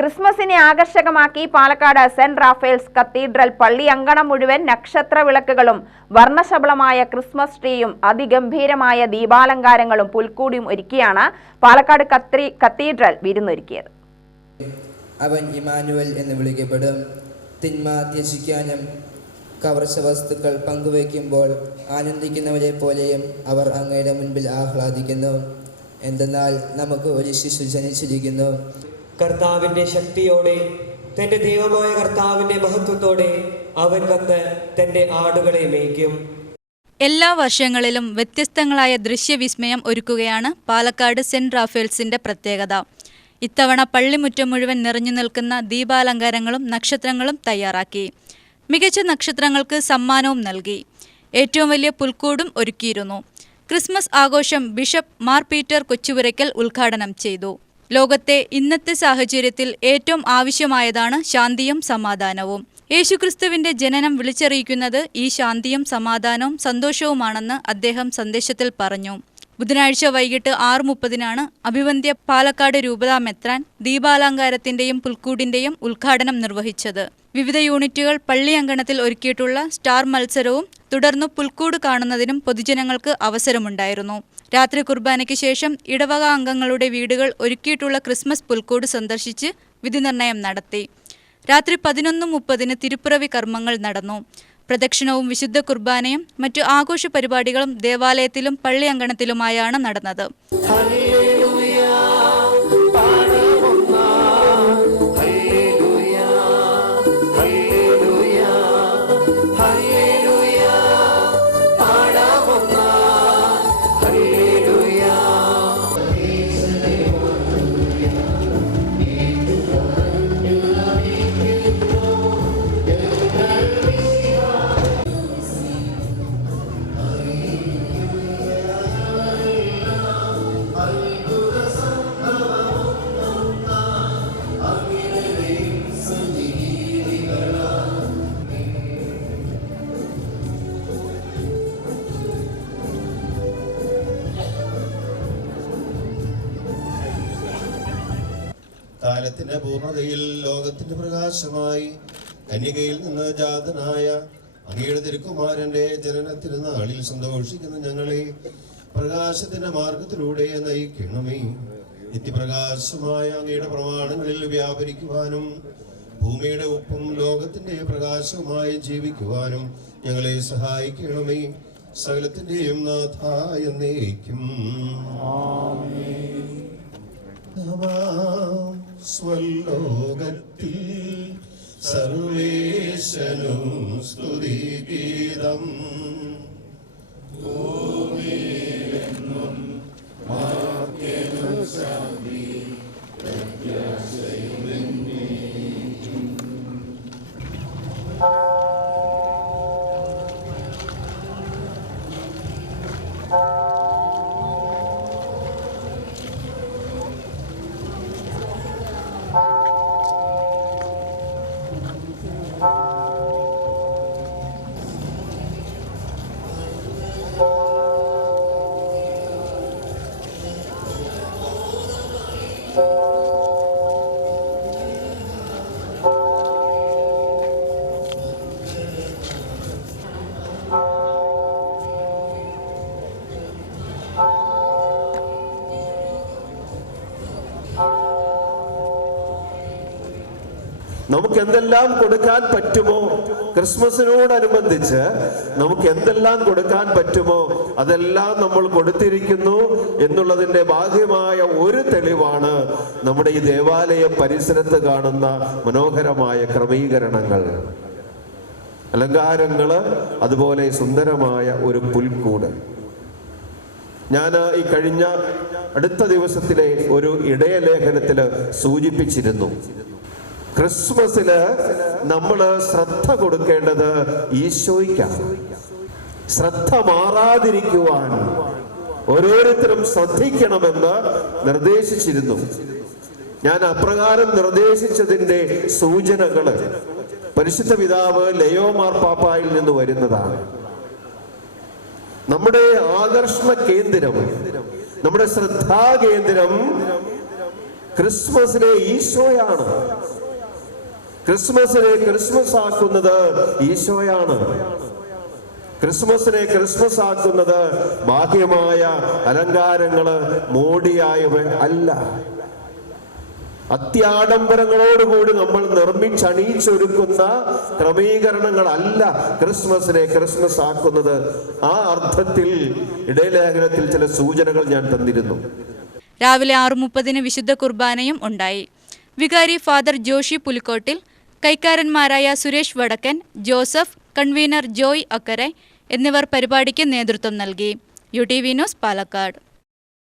ക്രിസ്മസിനെ ആകർഷകമാക്കി Palakkad saint Raphael's cathedral പള്ളി അങ്കണം മുഴുവൻ നക്ഷത്ര വിളക്കുകളും വർണ്ണശബളമായ ക്രിസ്മസ് ട്രീയും അതിഗംഭീരമായ ദീപാലങ്കാരങ്ങളും പുൽക്കൂടിയും ഒരുക്കിയാണ് പാലക്കാട് കത്തീഡ്രൽ വിരുന്നൊരുക്കിയത്. അവൻ ഇമാനുവൽ എന്ന് വിളിക്കപ്പെടും. തിന്മ ത്യജിക്കാനും കവർച്ച വസ്തുക്കൾ പങ്കുവയ്ക്കുമ്പോൾ ആനന്ദിക്കുന്നവരെ പോലെയും അവർ അങ്ങയുടെ മുൻപിൽ ആഹ്ലാദിക്കുന്നു. എന്തെന്നാൽ നമുക്ക് ഒരു ശിശു ജനിച്ചിരിക്കുന്നു. കർത്താവിൻ്റെ ശക്തിയോടെ, തൻ്റെ ദൈവമായ കർത്താവിൻ്റെ മഹത്വത്തോടെ അവൻ വന്ന് തൻ്റെ ആടുകളെ മേയ്ക്കും. എല്ലാ വർഷങ്ങളിലും വ്യത്യസ്തങ്ങളായ ദൃശ്യവിസ്മയം ഒരുക്കുകയാണ് പാലക്കാട് സെന്റ് റാഫേൽസിന്റെ പ്രത്യേകത. ഇത്തവണ പള്ളിമുറ്റം മുഴുവൻ നിറഞ്ഞു നിൽക്കുന്ന ദീപാലങ്കാരങ്ങളും നക്ഷത്രങ്ങളും തയ്യാറാക്കി. മികച്ച നക്ഷത്രങ്ങൾക്ക് സമ്മാനവും നൽകി. ഏറ്റവും വലിയ പുൽക്കൂടും ഒരുക്കിയിരുന്നു. ക്രിസ്മസ് ആഘോഷം ബിഷപ്പ് മാർ പീറ്റർ കൊച്ചുപുരയ്ക്കൽ ഉദ്ഘാടനം ചെയ്തു. ലോകത്തെ ഇന്നത്തെ സാഹചര്യത്തിൽ ഏറ്റവും ആവശ്യമായതാണ് ശാന്തിയും സമാധാനവും. യേശുക്രിസ്തുവിന്റെ ജനനം വിളിച്ചറിയിക്കുന്നത് ഈ ശാന്തിയും സമാധാനവും സന്തോഷവുമാണെന്ന് അദ്ദേഹം സന്ദേശത്തിൽ പറഞ്ഞു. ബുധനാഴ്ച വൈകിട്ട് 6:30 അഭിവന്ദ്യ പാലക്കാട് രൂപതാ മെത്രാൻ ദീപാലങ്കാരത്തിന്റെയും പുൽക്കൂടിന്റെയും ഉദ്ഘാടനം നിർവഹിച്ചത്. വിവിധ യൂണിറ്റുകൾ പള്ളി അങ്കണത്തിൽ ഒരുക്കിയിട്ടുള്ള സ്റ്റാർ മത്സരവും തുടർന്ന് പുൽക്കൂട് കാണുന്നതിനും പൊതുജനങ്ങൾക്ക് അവസരമുണ്ടായിരുന്നു. രാത്രി കുർബാനയ്ക്ക് ശേഷം ഇടവക അംഗങ്ങളുടെ വീടുകൾ ഒരുക്കിയിട്ടുള്ള ക്രിസ്മസ് പുൽക്കൂട് സന്ദർശിച്ച് വിധിനിർണയം നടത്തി. രാത്രി 11:30 തിരുപ്പിറവി കർമ്മങ്ങൾ നടന്നു. പ്രദക്ഷിണവും വിശുദ്ധ കുർബാനയും മറ്റു ആഘോഷ പരിപാടികളും ദേവാലയത്തിലും പള്ളി അങ്കണത്തിലുമായാണ് നടന്നത്. കാലത്തിന്റെ പൂർണ്ണതയിൽ ലോകത്തിന്റെ പ്രകാശമായി കന്യകയിൽ നിന്ന് ജാതനായ അങ്ങയുടെ തിരുക്കുമാരന്റെ ജനനത്തിരുന്നാളിൽ സന്തോഷിക്കുന്ന ഞങ്ങളെ പ്രകാശത്തിന്റെ മാർഗത്തിലൂടെ നയിക്കണമേ. നിത്യപ്രകാശമായ അങ്ങയുടെ പ്രമാണങ്ങളിൽ വ്യാപരിക്കുവാനും ഭൂമിയുടെ ഉപ്പും ലോകത്തിന്റെ പ്രകാശവുമായി ജീവിക്കുവാനും ഞങ്ങളെ സഹായിക്കണമേ. സകലത്തിന്റെയും നാഥായ എന്നേക്കും. സ്വലോകത്തിൽ സർവേശനും സ്തുതിഗീതം. നമുക്ക് എന്തെല്ലാം കൊടുക്കാൻ പറ്റുമോ, ക്രിസ്മസിനോടനുബന്ധിച്ച് നമുക്ക് എന്തെല്ലാം കൊടുക്കാൻ പറ്റുമോ അതെല്ലാം നമ്മൾ കൊടുത്തിരിക്കുന്നു എന്നുള്ളതിന്റെ ബാഹ്യമായ ഒരു തെളിവാണ് നമ്മുടെ ഈ ദേവാലയ പരിസരത്ത് കാണുന്ന മനോഹരമായ ക്രമീകരണങ്ങൾ, അലങ്കാരങ്ങള്, അതുപോലെ സുന്ദരമായ ഒരു പുൽക്കൂട്. ഞാൻ ഈ കഴിഞ്ഞ അടുത്ത ദിവസത്തിലെ ഒരു ഇടയലേഖനത്തില് സൂചിപ്പിച്ചിരുന്നു, ക്രിസ്മസില് നമ്മൾ ശ്രദ്ധ കൊടുക്കേണ്ടത് ഈശോയ്ക്കാണ്. ശ്രദ്ധ മാറാതിരിക്കുവാൻ ഓരോരുത്തരും ശ്രദ്ധിക്കണമെന്ന് നിർദ്ദേശിച്ചിരുന്നു. ഞാൻ അപ്രകാരം നിർദ്ദേശിച്ചതിൻ്റെ സൂചനകള് പരിശുദ്ധ പിതാവ് ലയോ മാർപ്പാപ്പായിൽ നിന്ന് വരുന്നതാണ്. നമ്മുടെ ആകർഷണ കേന്ദ്രം, നമ്മുടെ ശ്രദ്ധാകേന്ദ്രം ക്രിസ്മസിനെ ഈശോയാണ്. ക്രിസ്മസിനെ ക്രിസ്മസ് ആക്കുന്നത് ഈശോയാണ്. ക്രിസ്മസിനെ ക്രിസ്മസ് ആക്കുന്നത് ബാഹ്യമായ അലങ്കാരങ്ങള് മോടിയായവ അല്ല. അത്യാഡംബരങ്ങളോടുകൂടി നമ്മൾ നിർമ്മിച്ചണിയിച്ചൊരുക്കുന്ന ക്രമീകരണങ്ങളല്ല ക്രിസ്മസിനെ ക്രിസ്മസ് ആക്കുന്നത്. ആ അർത്ഥത്തിൽ ഇടയലേഖനത്തിൽ ചില സൂചനകൾ ഞാൻ തന്നിരുന്നു. രാവിലെ 6:30 വിശുദ്ധ കുർബാനയും ഉണ്ടായി. വികാരി ഫാദർ ജോഷി പുലിക്കോട്ടിൽ, കൈക്കാരന്മാരായ സുരേഷ് വടക്കൻ, ജോസഫ്, കൺവീനർ ജോയ് അക്കരെ എന്നിവർ പരിപാടിക്ക് നേതൃത്വം നൽകി. UTV news, Palakkad.